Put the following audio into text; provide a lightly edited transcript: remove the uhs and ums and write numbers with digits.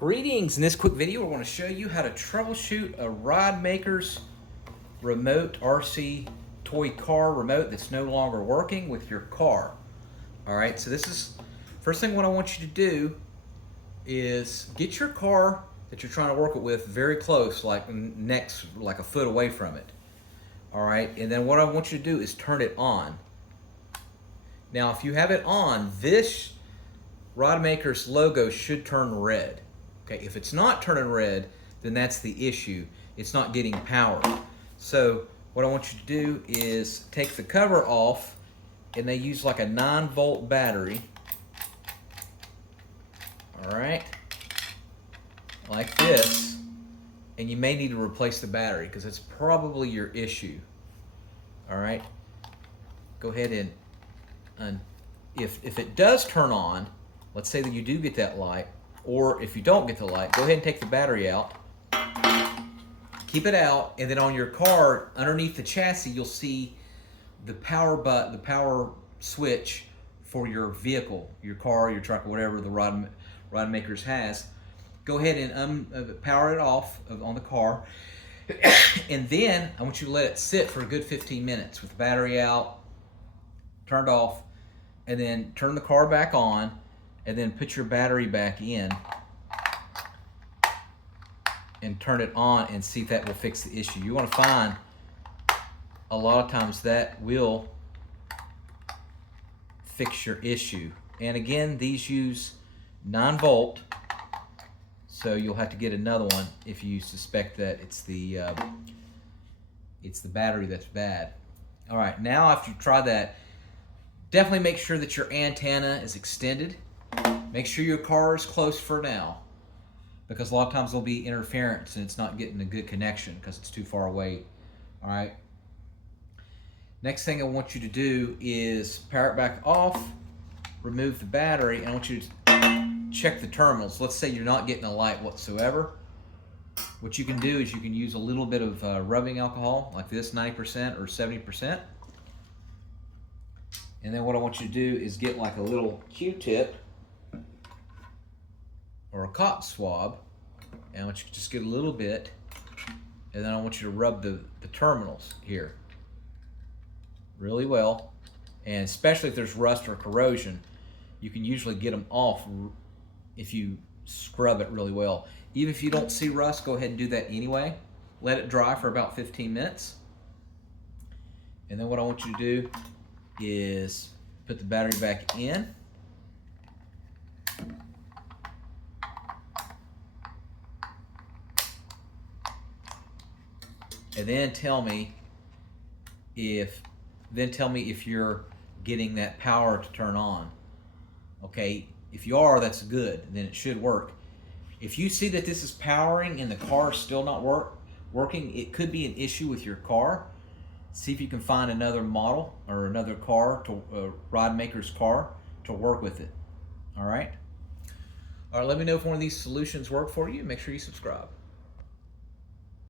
Greetings! In this quick video, we're going to show you how to troubleshoot a Ridemakerz remote RC toy car remote that's no longer working with your car. Alright, so this is, first thing what I want you to do is get your car that you're trying to work it with very close, like next, like a foot away from it. Alright, and then what I want you to do is turn it on. Now if you have it on, this Ridemakerz logo should turn red. Okay, if it's not turning red, then that's the issue. It's not getting power. So what I want you to do is take the cover off, and they use like a 9-volt battery. All right, like this. And you may need to replace the battery because it's probably your issue. All right, go ahead and if it does turn on, let's say that you do get that light, or if you don't get the light, go ahead and take the battery out, keep it out, and then on your car, underneath the chassis, you'll see the power button, the power switch for your vehicle, your car, your truck, whatever the Ridemakerz has. Go ahead and power it off on the car, and then I want you to let it sit for a good 15 minutes with the battery out, turned off, and then turn the car back on, and then put your battery back in and turn it on and see if that will fix the issue. You want to find a lot of times that will fix your issue. And again, these use 9-volt, so you'll have to get another one if you suspect that it's the battery that's bad. All right, now after you try that, definitely make sure that your antenna is extended. Make sure your car is close for now, because a lot of times there'll be interference and it's not getting a good connection because it's too far away. All right. Next thing I want you to do is power it back off, remove the battery, and I want you to check the terminals. Let's say you're not getting a light whatsoever. What you can do is you can use a little bit of rubbing alcohol, like this, 90% or 70%. And then what I want you to do is get like a little Q-tip or a cotton swab, and I want you to just get a little bit, and then I want you to rub the terminals here really well, and especially if there's rust or corrosion, you can usually get them off if you scrub it really well. Even if you don't see rust, go ahead and do that anyway. Let it dry for about 15 minutes. And then what I want you to do is put the battery back in. And then tell me if you're getting that power to turn on. Okay, if you are, that's good, then it should work. If you see that this is powering and the car is still not working, it could be an issue with your car. See if you can find another model or another car, Ridemakerz car, to work with it. All right? All right, let me know if one of these solutions work for you. Make sure you subscribe.